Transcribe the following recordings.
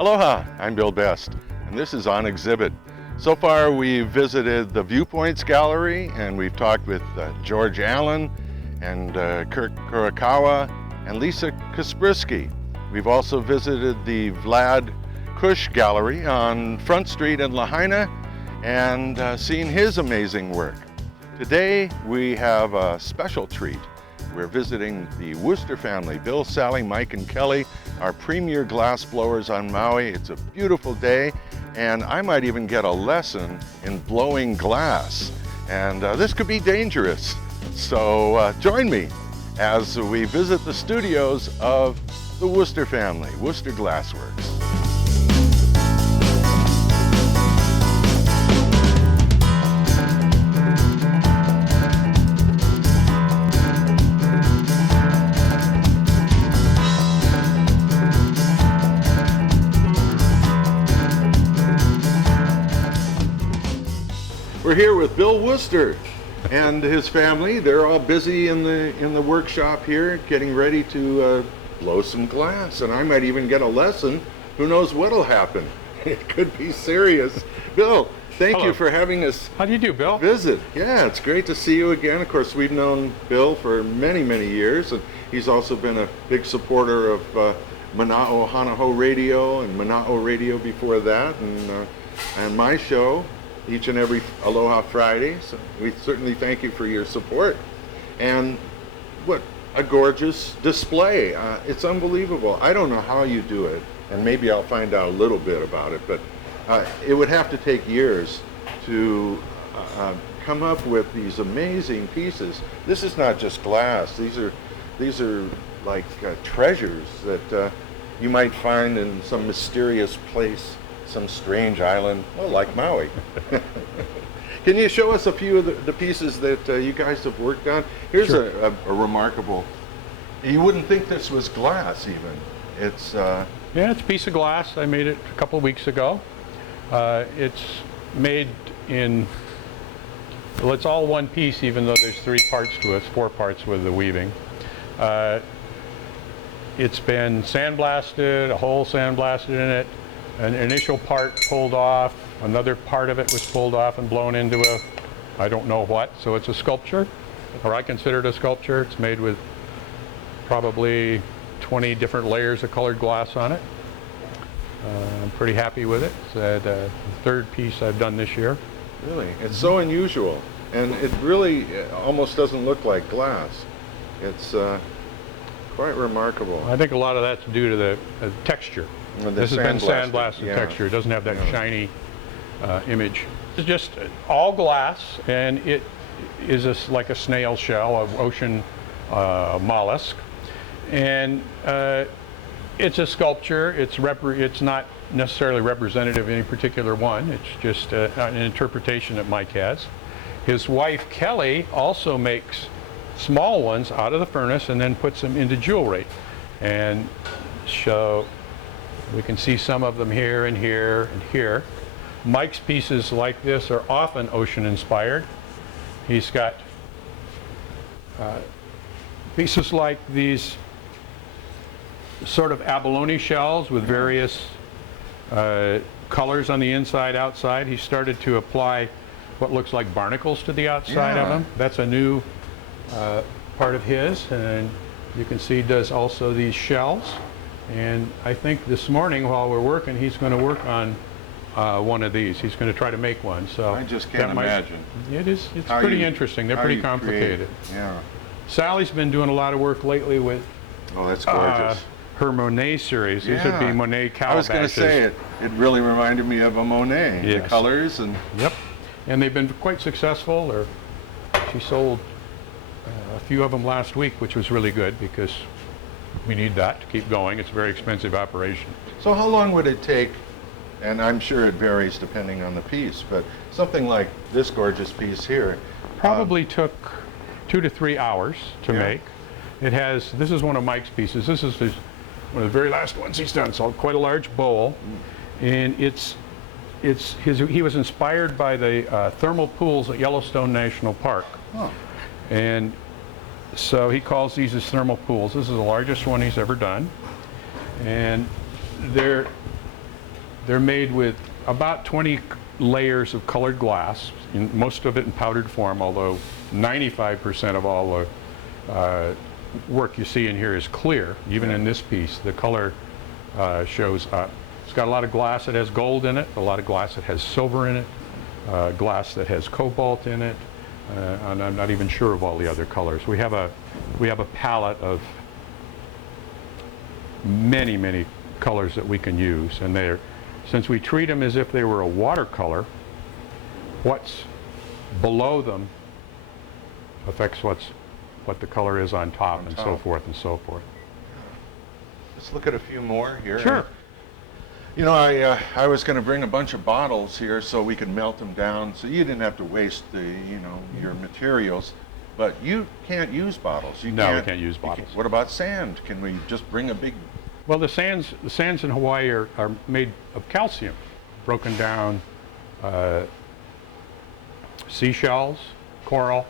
Aloha, I'm Bill Best, and this is On Exhibit. So far we've visited the Viewpoints Gallery, and we've talked with George Allen and Kirk Kurokawa and Lisa Kaspersky. We've also visited the Vlad Kush Gallery on Front Street in Lahaina and seen his amazing work. Today we have a special treat. We're visiting the Worcester family, Bill, Sally, Mike, and Kelly, our premier glass blowers on Maui. It's a beautiful day, and I might even get a lesson in blowing glass. And this could be dangerous. So join me as we visit the studios of the Worcester family, Worcester Glassworks. We're here with Bill Worcester and his family. They're all busy in the workshop here, getting ready to blow some glass. And I might even get a lesson. Who knows what'll happen? It could be serious. Bill, thank you for having us. How do you do, Bill? Visit. Yeah, it's great to see you again. Of course, we've known Bill for many, many years, and he's also been a big supporter of Mana'o Hanaho Radio and Mana'o Radio before that, and my show each and every Aloha Friday. So we certainly thank you for your support. And what a gorgeous display. It's unbelievable. I don't know how you do it, and maybe I'll find out a little bit about it, but it would have to take years to come up with these amazing pieces. This is not just glass. These are like treasures that you might find in some mysterious place, some strange island, well, like Maui. Can you show us a few of the pieces that you guys have worked on? Here's Sure. a remarkable, you wouldn't think this was glass even. It's Yeah, it's a piece of glass. I made it a couple of weeks ago. It's made in, well, it's all one piece, even though there's 3 parts to it, 4 parts with the weaving. It's been sandblasted, a hole sandblasted in it, an initial part pulled off, another part of it was pulled off and blown into a, I don't know what, so it's a sculpture, or I consider it a sculpture. It's made with probably 20 different layers of colored glass on it. I'm pretty happy with it. It's the 3rd piece I've done this year. really, it's so unusual, and it really almost doesn't look like glass. It's quite remarkable. I think a lot of that's due to the texture. This has been sandblasted texture. It doesn't have that shiny image. It's just all glass, and it is like a snail shell, an ocean mollusk. And it's a sculpture. It's not necessarily representative of any particular one. It's just an interpretation that Mike has. His wife, Kelly, also makes small ones out of the furnace and then puts them into jewelry. And so we can see some of them here and here and here. Mike's pieces like this are often ocean inspired. He's got pieces like these sort of abalone shells with various colors on the inside, outside. He started to apply what looks like barnacles to the outside of them. That's a new part of his, and you can see he does also these shells. And I think this morning while we're working, he's going to work on one of these. He's going to try to make one. So I just can't imagine. It's pretty interesting. They're pretty complicated. Yeah. Sally's been doing a lot of work lately with Oh, that's gorgeous. her Monet series. These would be Monet calabashes. I was going to say it really reminded me of a Monet. Yes. The colors and Yep. And they've been quite successful. She sold a few of them last week, which was really good because we need that to keep going. It's a very expensive operation. So how long would it take, and I'm sure it varies depending on the piece, but something like this gorgeous piece here? Probably took 2 to 3 hours to make. This is one of Mike's pieces. This is one of the very last ones he's done. So quite a large bowl, and he was inspired by the thermal pools at Yellowstone National Park. Oh. And so he calls these as thermal pools. This is the largest one he's ever done. And They're made with about 20 layers of colored glass, most of it in powdered form, although 95% of all the work you see in here is clear. Even in this piece, the color shows up. It's got a lot of glass that has gold in it, a lot of glass that has silver in it, glass that has cobalt in it, and I'm not even sure of all the other colors. We have a palette of many colors that we can use, and since we treat them as if they were a watercolor, what's below them affects what the color is on top, and so forth and so forth. Let's look at a few more here. Sure. You know, I was going to bring a bunch of bottles here so we could melt them down, so you didn't have to waste your materials. But you can't use bottles. No, we can't use bottles. What about sand? Can we just bring a big? Well, the sands in Hawaii are made of calcium, broken down seashells, coral.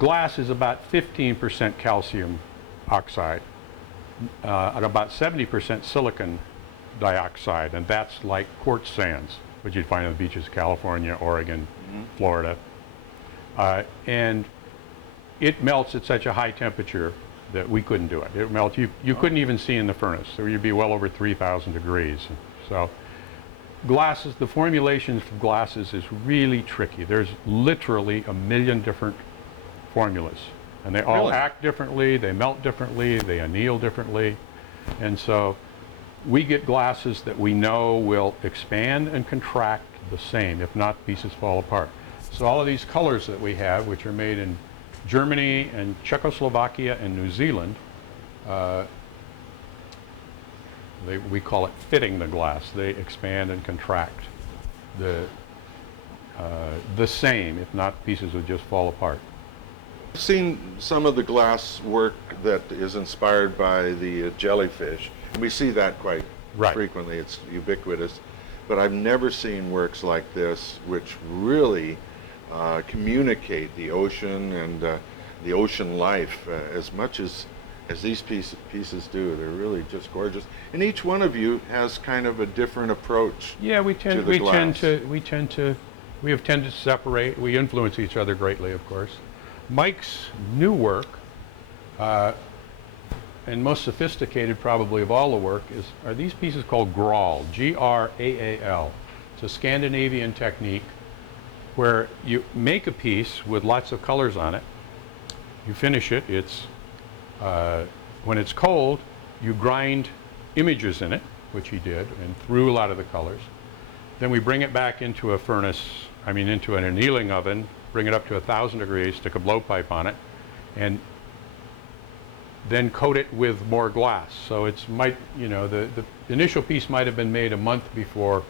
Glass is about 15% calcium oxide, and about 70% silicon dioxide, and that's like quartz sands, which you'd find on the beaches of California, Oregon, Florida. And it melts at such a high temperature that we couldn't do it. It melts, you couldn't even see in the furnace, so you'd be well over 3,000 degrees. So glasses, the formulation for glasses is really tricky. There's literally a million different formulas, and they all act differently, they melt differently, they anneal differently, and so we get glasses that we know will expand and contract the same, if not pieces fall apart. So all of these colors that we have, which are made in Germany and Czechoslovakia and New Zealand, we call it fitting the glass. They expand and contract the same, if not pieces would just fall apart. I've seen some of the glass work that is inspired by the jellyfish. We see that quite frequently. It's ubiquitous. But I've never seen works like this which really communicate the ocean and the ocean life as much as these pieces do. They're really just gorgeous. And each one of you has kind of a different approach. Yeah, we tend to separate. We influence each other greatly, of course. Mike's new work, and most sophisticated probably of all the work, are these pieces called graal, G-R-A-A-L. It's a Scandinavian technique where you make a piece with lots of colors on it. You finish it. When it's cold, you grind images in it, which he did, and threw a lot of the colors. Then we bring it back into a furnace, into an annealing oven, bring it up to 1,000 degrees, stick a blowpipe on it, and then coat it with more glass. So the initial piece might have been made a month before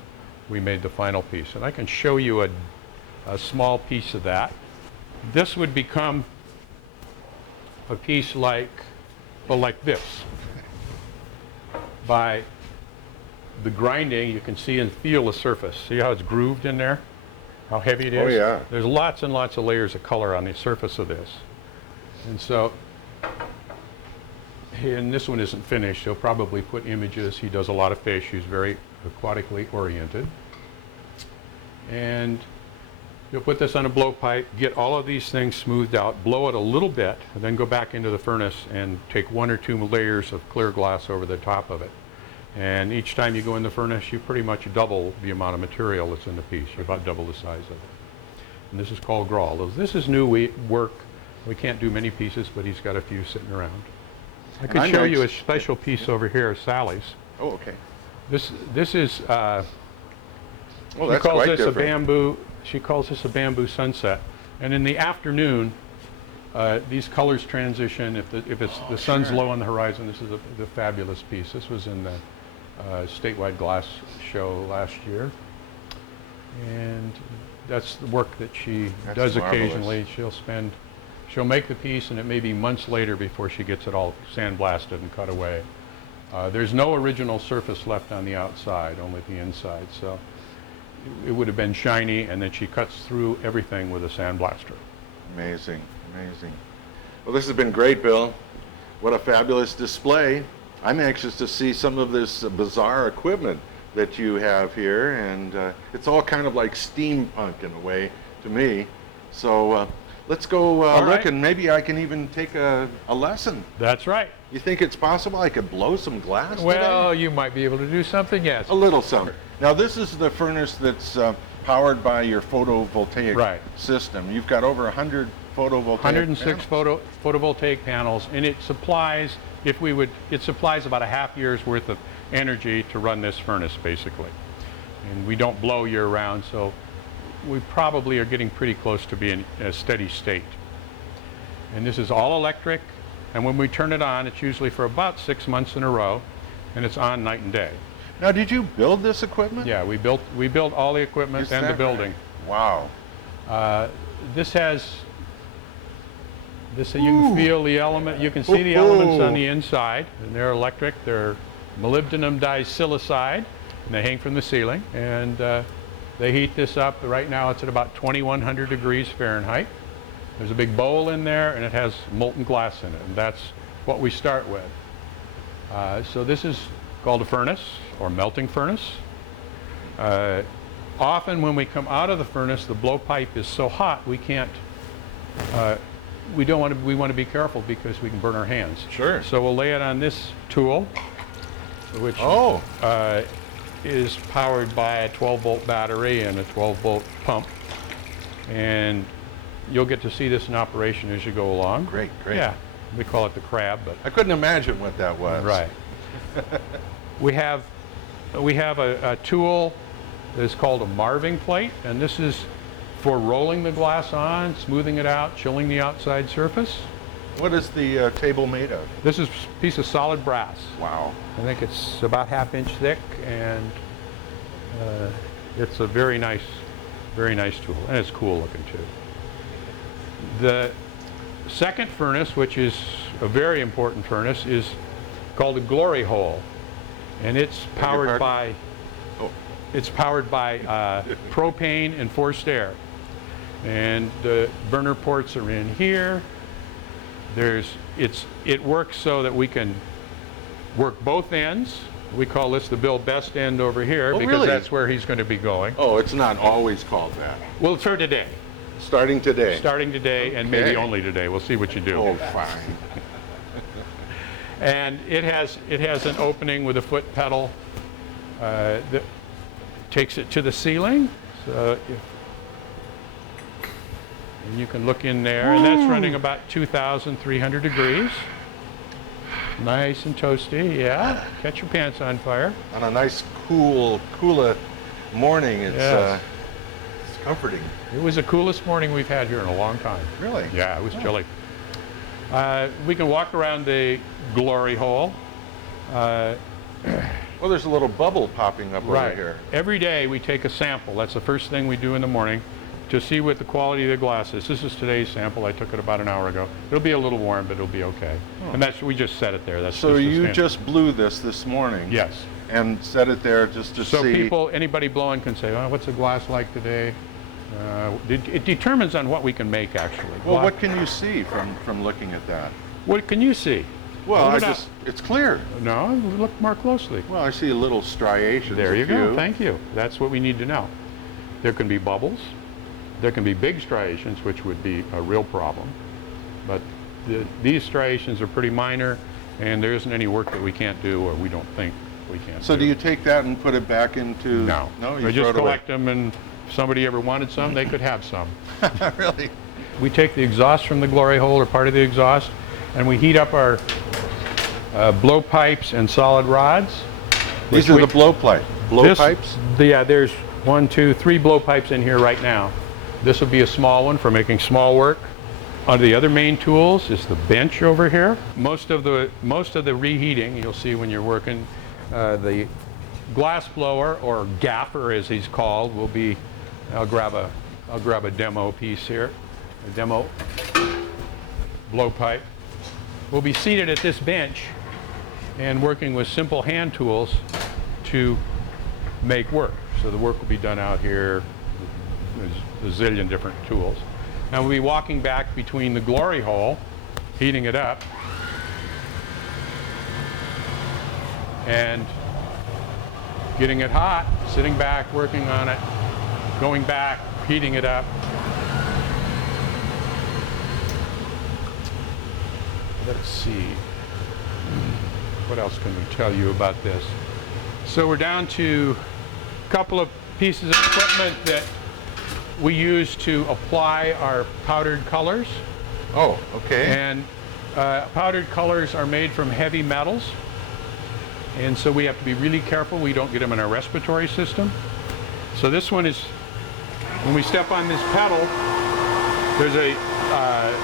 we made the final piece. And I can show you a small piece of that. This would become a piece like this. By the grinding, you can see and feel the surface. See how it's grooved in there? How heavy it is? Oh, yeah. There's lots and lots of layers of color on the surface of this. And so, and this one isn't finished. He'll probably put images. He does a lot of fish. He's very aquatically oriented. And you'll put this on a blowpipe, get all of these things smoothed out, blow it a little bit, and then go back into the furnace and take 1 or 2 layers of clear glass over the top of it. And each time you go in the furnace, you pretty much double the amount of material that's in the piece. You're about double the size of it. And this is called graal. This is new work. We can't do many pieces, but he's got a few sitting around. I could show you a special piece over here, Sally's. Oh, okay. This is, well, she calls this a bamboo. She calls this a bamboo sunset. And in the afternoon, these colors transition. If the sun's low on the horizon, this is the fabulous piece. This was in the statewide glass show last year, and that's the work that she does occasionally. She'll make the piece, and it may be months later before she gets it all sandblasted and cut away. There's no original surface left on the outside, only the inside. So it would have been shiny, and then she cuts through everything with a sandblaster. Amazing, amazing. Well, this has been great, Bill. What a fabulous display. I'm anxious to see some of this bizarre equipment that you have here, and it's all kind of like steampunk in a way to me. So let's go look, right. and maybe I can even take a lesson. That's right. You think it's possible I could blow some glass Well, today? you might be able to do something, yes. A little something. Now this is the furnace that's powered by your photovoltaic system. You've got over 100 photovoltaic 106 panels. photovoltaic panels, and it supplies, it supplies about a half year's worth of energy to run this furnace, basically. And we don't blow year round, so we probably are getting pretty close to being a steady state. And this is all electric, and when we turn it on, it's usually for about 6 months in a row, and it's on night and day. Now, did you build this equipment? Yeah, we built all the equipment and the building. Right? Wow. This you can feel the element, you can see the elements on the inside, and they're electric. They're molybdenum disilicide, and they hang from the ceiling, and they heat this up. Right now it's at about 2100 degrees Fahrenheit. There's a big bowl in there, and it has molten glass in it, and that's what we start with. So this is called a furnace, or melting furnace. Often when we come out of the furnace, the blowpipe is so hot we can't, we want to be careful because we can burn our hands. Sure. So we'll lay it on this tool, which is powered by a 12-volt battery and a 12-volt pump. And you'll get to see this in operation as you go along. Great, great. Yeah, we call it the crab, but I couldn't imagine what that was. right. we have a tool that's called a marving plate, and this is for rolling the glass on, smoothing it out, chilling the outside surface. What is the table made of? This is a piece of solid brass. Wow. I think it's about 1/2 inch thick, and it's a very nice tool, and it's cool looking too. The second furnace, which is a very important furnace, is called a glory hole, and it's powered by propane and forced air. And the burner ports are in here. It works so that we can work both ends. We call this the Bill Best end over here, because really? that's where he's going to be going. Oh, it's not always called that. Well, for today. Starting today. Starting today, and maybe only today. We'll see what you do. Oh, fine. And it has an opening with a foot pedal that takes it to the ceiling. So and you can look in there, and that's running about 2,300 degrees. Nice and toasty, yeah. Catch your pants on fire. On a nice, cool Kula morning, it's comforting. It was the coolest morning we've had here in a long time. Really? Yeah, it was chilly. We can walk around the glory hole. Well, there's a little bubble popping up over here. Every day we take a sample. That's the first thing we do in the morning to see what the quality of the glass is. This is today's sample. I took it about an hour ago. It'll be a little warm, but it'll be okay. Oh. And we just set it there. That's so you just blew this morning? Yes. And set it there just to see. So anybody blowing can say, oh, what's the glass like today? It determines on what we can make, actually. Well, what can you see from looking at that? What can you see? Well, it's clear. No, look more closely. Well, I see a little striations. There you go. Thank you. That's what we need to know. There can be bubbles. There can be big striations, which would be a real problem. But these striations are pretty minor, and there isn't any work that we can't do, or we don't think we can't do. So do you take that and put it back into? No. No, we just collect them, and if somebody ever wanted some, they could have some. Really? We take the exhaust from the glory hole, or part of the exhaust, and we heat up our blowpipes and solid rods. These are the blowpipes? Yeah, there's 1, 2, 3 blowpipes in here right now. This will be a small one for making small work. Under the other main tools is the bench over here. Most of the reheating, you'll see when you're working, the glass blower, or gaffer as he's called, will be. I'll grab a demo piece here. A demo blowpipe. We'll be seated at this bench and working with simple hand tools to make work. So the work will be done out here. There's a zillion different tools. Now we'll be walking back between the glory hole, heating it up. and getting it hot, sitting back, working on it, going back, heating it up. Let's see. What else can we tell you about this? So we're down to a couple of pieces of equipment that we use to apply our powdered colors. Oh, okay. And powdered colors are made from heavy metals. And so we have to be really careful we don't get them in our respiratory system. So this one is, when we step on this pedal, there's a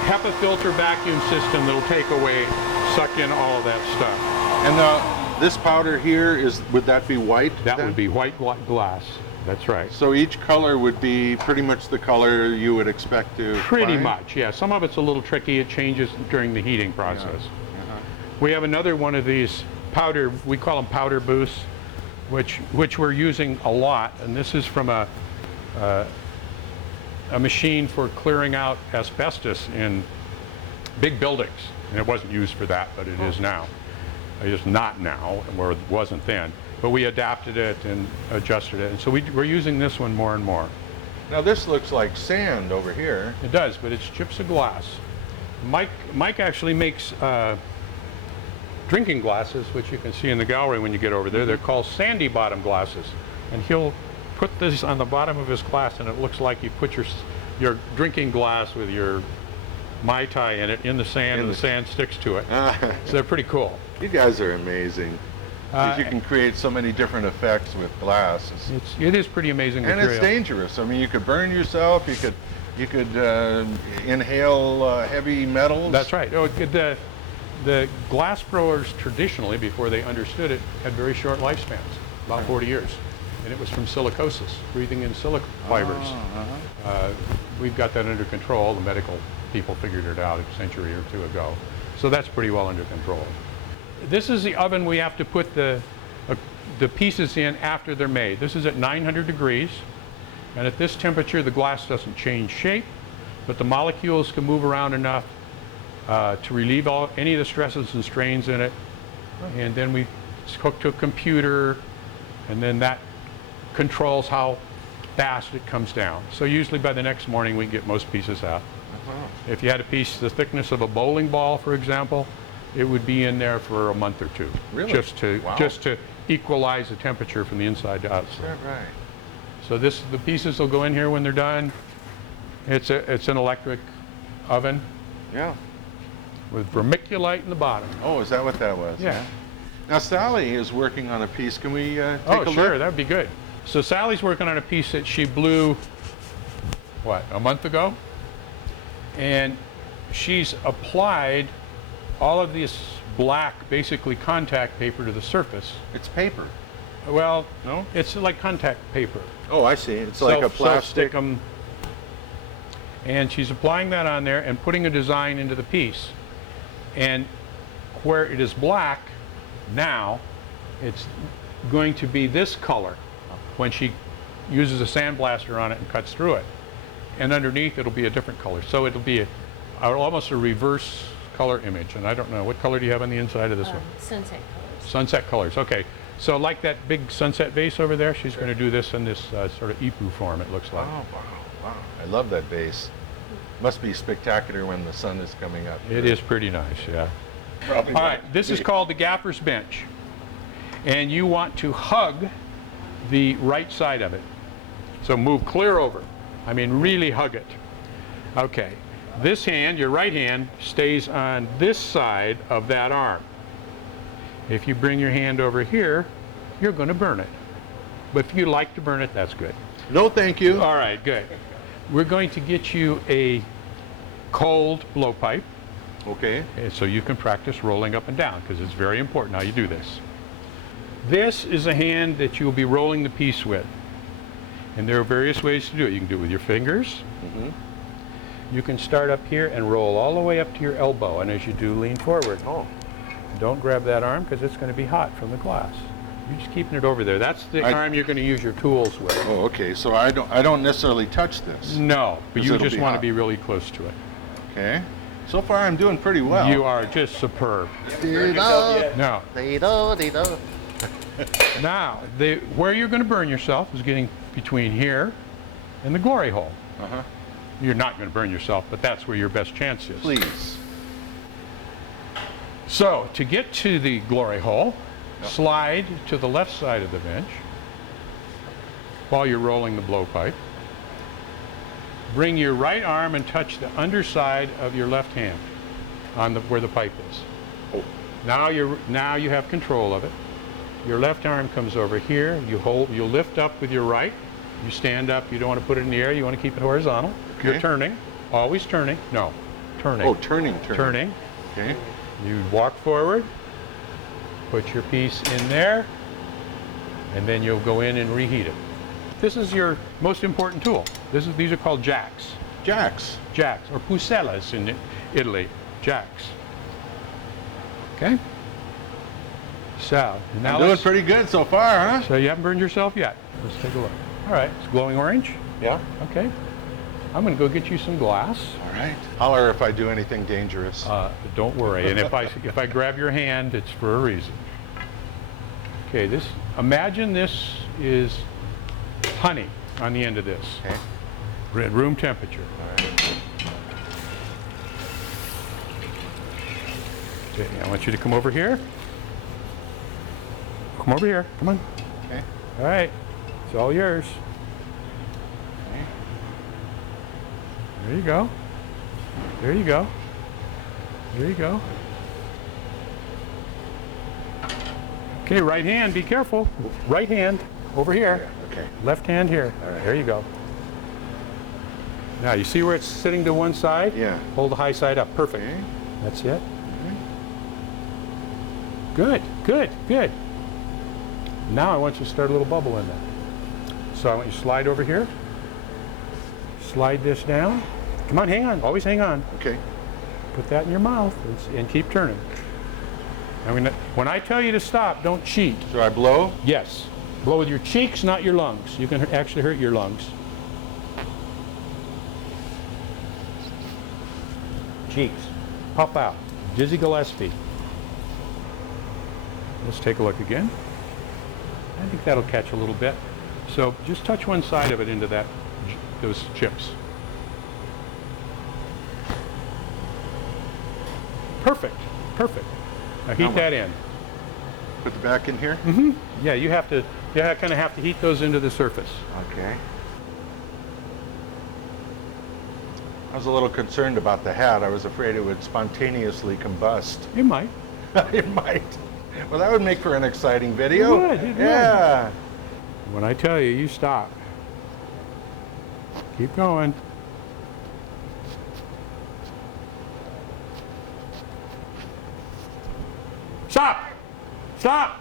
HEPA filter vacuum system that'll take away, suck in all of that stuff. And this powder here, would that be white? That then? would be white glass. That's right. So each color would be pretty much the color you would expect to Pretty find? much, yeah. Some of it's a little tricky. It changes during the heating process. Yeah. We have another one of these powder, we call them powder booths, which we're using a lot. And this is from a machine for clearing out asbestos in big buildings. And it wasn't used for that, but it is now. It is not now, where it wasn't then. But we adapted it and adjusted it. And so we're using this one more and more. Now this looks like sand over here. It does, but it's chips of glass. Mike actually makes drinking glasses, which you can see in the gallery when you get over there. They're called sandy bottom glasses. And he'll put this on the bottom of his glass, and it looks like you put your drinking glass with your Mai Tai in it in the sand, and the sand sticks to it. So they're pretty cool. You guys are amazing. You can create so many different effects with glass. It is pretty amazing and material. It's dangerous. I mean, you could burn yourself. You could inhale heavy metals. That's right. Oh, the glass growers traditionally, before they understood it, had very short lifespans, about 40 years. And it was from silicosis, breathing in silica fibers. We've got that under control. The medical people figured it out a century or two ago. So that's pretty well under control. This is the oven we have to put the pieces in after they're made. This is at 900 degrees. And at this temperature, the glass doesn't change shape, but the molecules can move around enough to relieve any of the stresses and strains in it. And then we hook to a computer, and then that controls how fast it comes down. So usually by the next morning, we can get most pieces out. If you had a piece the thickness of a bowling ball, for example, it would be in there for a month or two. Really? Just to equalize the temperature from the inside to outside. Right. So the pieces will go in here when they're done. It's an electric oven. Yeah. With vermiculite in the bottom. Oh, is that what that was? Yeah. Now Sally is working on a piece. Can we take a look? Oh, sure, that'd be good. So Sally's working on a piece that she blew, a month ago? And she's applied all of this black, basically contact paper to the surface. It's paper. Well, no, it's like contact paper. Oh, I see. It's like a plastic. And she's applying that on there and putting a design into the piece. And where it is black now, it's going to be this color when she uses a sandblaster on it and cuts through it. And underneath it'll be a different color. So it'll be almost a reverse color image. And I don't know, what color do you have on the inside of this one? Sunset colors. Sunset colors, okay. So like that big sunset vase over there, she's going to do this in this sort of ipu form, it looks like. Oh, wow. I love that vase. Must be spectacular when the sun is coming up. It is pretty nice, yeah. Probably All right, this is called the gaffer's bench. And you want to hug the right side of it. So move clear over. I mean, really hug it. Okay. This hand, your right hand, stays on this side of that arm. If you bring your hand over here, you're going to burn it. But if you like to burn it, that's good. No, thank you. All right, good. We're going to get you a cold blowpipe. Okay. So you can practice rolling up and down, because it's very important how you do this. This is a hand that you'll be rolling the piece with. And there are various ways to do it. You can do it with your fingers. Mm-hmm. You can start up here and roll all the way up to your elbow. And as you do, lean forward. Oh. Don't grab that arm, because it's going to be hot from the glass. You're just keeping it over there. That's the arm you're going to use your tools with. Oh, okay. So I don't necessarily touch this. No, but you just want to hot. be really close to it. Okay. So far I'm doing pretty well. You are just superb. No. No. Now, where you're going to burn yourself is getting between here and the glory hole. Uh-huh. You're not going to burn yourself, but that's where your best chance is. Please. So, to get to the glory hole, slide to the left side of the bench while you're rolling the blowpipe. Bring your right arm and touch the underside of your left hand on where the pipe is. Oh. Now you have control of it. Your left arm comes over here. You lift up with your right. You stand up. You don't want to put it in the air. You want to keep it horizontal. Okay. You're turning. Always turning. No, turning. Oh, turning. Turning. Okay. You walk forward. Put your piece in there. And then you'll go in and reheat it. This is your most important tool. These are called jacks. Jacks. Jacks, or pucellas in Italy. Jacks. Okay? So, now I'm doing pretty good so far, huh? So you haven't burned yourself yet. Let's take a look. All right, it's glowing orange. Yeah. Okay. I'm going to go get you some glass. All right. Holler if I do anything dangerous. Don't worry. And if I grab your hand, it's for a reason. Okay. Imagine this is honey on the end of this. Okay. At room temperature. All right. Okay. I want you to come over here. Come over here. Come on. Okay. All right. It's all yours. Okay. There you go. There you go. There you go. Okay, right hand, be careful. Right hand, over here. Okay. Left hand here. All right. There you go. Now, you see where it's sitting to one side? Yeah. Hold the high side up. Perfect. Okay. That's it. Good, good, good. Now I want you to start a little bubble in there. So I want you to slide over here. Slide this down. Come on, hang on. Always hang on. Okay. Put that in your mouth and keep turning. When I tell you to stop, don't cheat. So I blow? Yes. Blow with your cheeks, not your lungs. You can actually hurt your lungs. Cheeks. Puff out. Dizzy Gillespie. Let's take a look again. I think that'll catch a little bit. So just touch one side of it into those chips. Perfect. Perfect. Now heat that in. Put the back in here? Mm-hmm. Yeah, you kind of have to heat those into the surface. Okay. I was a little concerned about the hat. I was afraid it would spontaneously combust. You might. It might. Well, that would make for an exciting video. It would, it yeah. would. When I tell you, you stop. Keep going. Stop! Stop!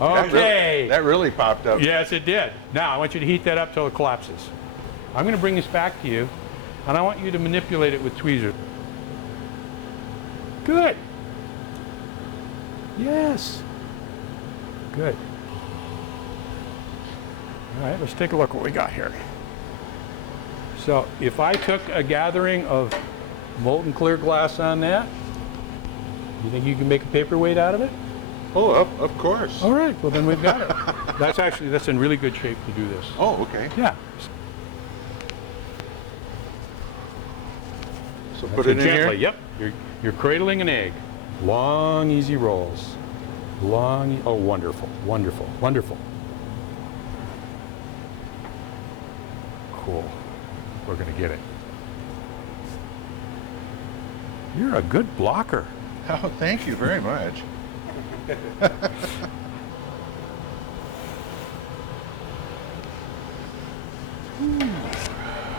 Okay. That really popped up. Yes, it did. Now, I want you to heat that up till it collapses. I'm going to bring this back to you, and I want you to manipulate it with tweezers. Good. Yes. Good. All right, let's take a look what we got here. So if I took a gathering of molten clear glass on that, you think you can make a paperweight out of it? Oh, of course. All right, well then we've got it. That's in really good shape to do this. Oh, okay. Yeah. So put it in gently, here? Yep. You're cradling an egg. Long, easy rolls. Long, oh, wonderful, wonderful, wonderful. Cool. We're going to get it. You're a good blocker. Oh, thank you very much.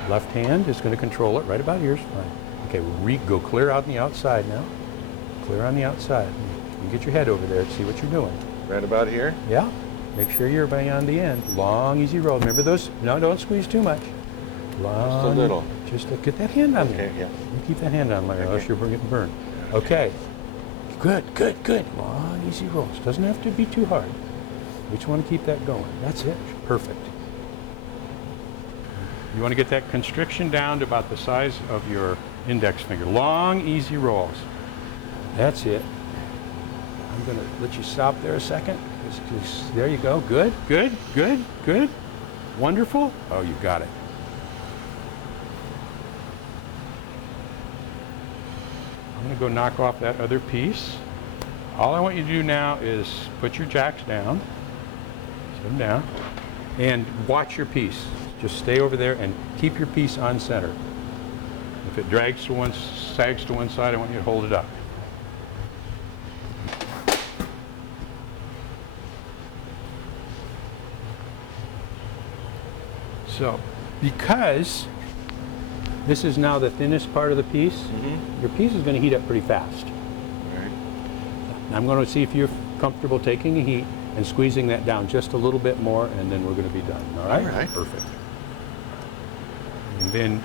Left hand is going to control it right about here's fine. Okay, go clear out on the outside now. Clear on the outside. You get your head over there to see what you're doing. Right about here? Yeah. Make sure you're beyond the end. Long, easy roll. Remember those? No, don't squeeze too much. Long, just a little. Just get that hand on there. Okay, yeah. You keep that hand on, Larry, Okay. else you're getting burned. Okay. Good, good, good. Long, easy rolls. Doesn't have to be too hard. We just want to keep that going. That's it. Perfect. You want to get that constriction down to about the size of your index finger. Long, easy rolls. That's it. I'm going to let you stop there a second. There you go. Good, good, good, good. Wonderful. Oh, you got it. I'm going to go knock off that other piece. All I want you to do now is put your jacks down. Set them down. And watch your piece. Just stay over there and keep your piece on center. If it drags to one, sags to one side, I want you to hold it up. So, because this is now the thinnest part of the piece, your piece is going to heat up pretty fast. Right. I'm going to see if you're comfortable taking the heat and squeezing that down just a little bit more, and then we're going to be done. All right? All right. Perfect. And then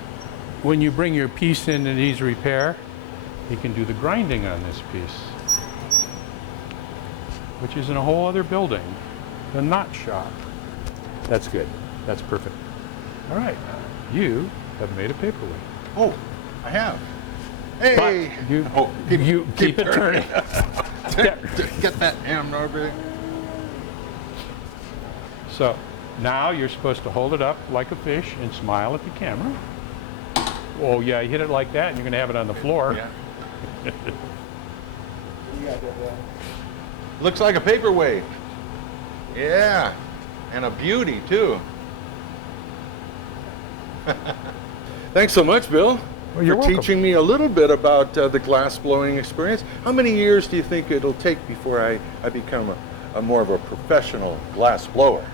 when you bring your piece in and needs repair, you can do the grinding on this piece, which is in a whole other building, the knot shop. That's good. That's perfect. All right. You have made a paperweight. Oh, I have. Hey! But you keep it turning. Get that hammer over. So now you're supposed to hold it up like a fish and smile at the camera. Oh yeah, you hit it like that and you're going to have it on the floor. Yeah. Looks like a paperweight. Yeah, and a beauty too. Thanks so much, Bill, Well, you're for welcome. teaching me a little bit about the glass blowing experience. How many years do you think it'll take before I become a more of a professional glass blower?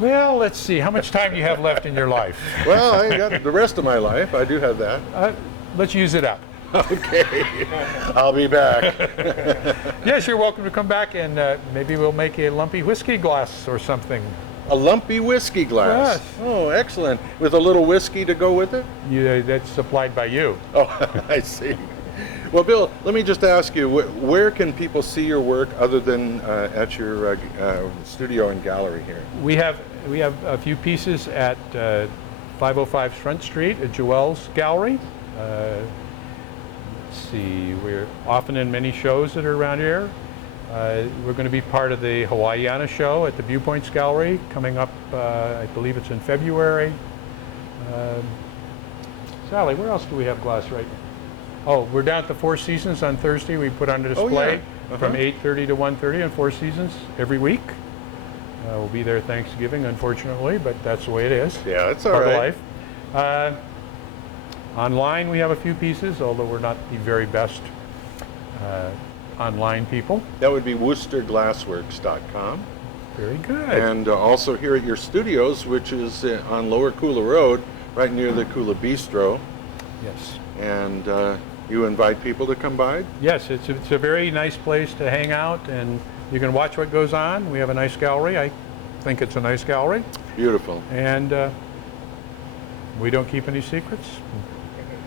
Well, let's see. How much time do you have left in your life? Well, I got the rest of my life. I do have that. Let's use it up. Okay, I'll be back. Yes, you're welcome to come back and maybe we'll make a lumpy whiskey glass or something. A lumpy whiskey glass. Yes. Oh, excellent. With a little whiskey to go with it? That's supplied by you. Oh, I see. Well, Bill, let me just ask you, where can people see your work other than at your studio and gallery here? We have a few pieces at 505 Front Street at Joel's Gallery. Let's see, we're often in many shows that are around here. We're going to be part of the Hawaiiana show at the Viewpoints Gallery coming up, I believe it's in February. Sally, where else do we have glass right now? Oh, we're down at the Four Seasons on Thursday. We put on a display from 8:30 to 1:30 on Four Seasons every week. We'll be there Thanksgiving, unfortunately, but that's the way it is. Yeah, it's all part right. of life. Online, we have a few pieces, although we're not the very best online people. That would be WorcesterGlassworks.com. Very good. And also here at your studios, which is on Lower Kula Road, right near the Kula Bistro. Yes. And you invite people to come by? Yes, it's a very nice place to hang out, and you can watch what goes on. We have a nice gallery. I think it's a nice gallery. Beautiful. And we don't keep any secrets.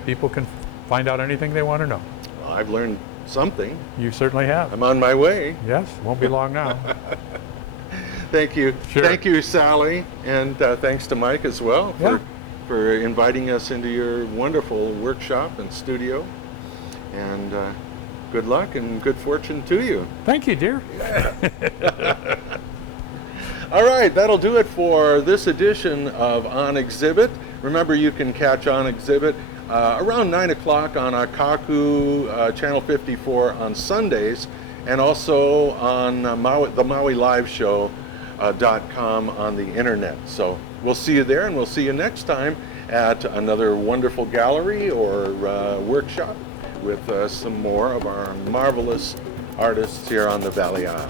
People can find out anything they want to know. Well, I've learned something. You certainly have. I'm on my way. Yes, won't be long now. Thank you. Sure. Thank you, Sally. And thanks to Mike as well for inviting us into your wonderful workshop and studio. And good luck and good fortune to you. Thank you, dear. All right, that'll do it for this edition of On Exhibit. Remember, you can catch On Exhibit around 9 o'clock on Akaku Channel 54 on Sundays, and also on the Maui Live Show.com on the internet. So we'll see you there, and we'll see you next time at another wonderful gallery or workshop with some more of our marvelous artists here on the Valley Isle.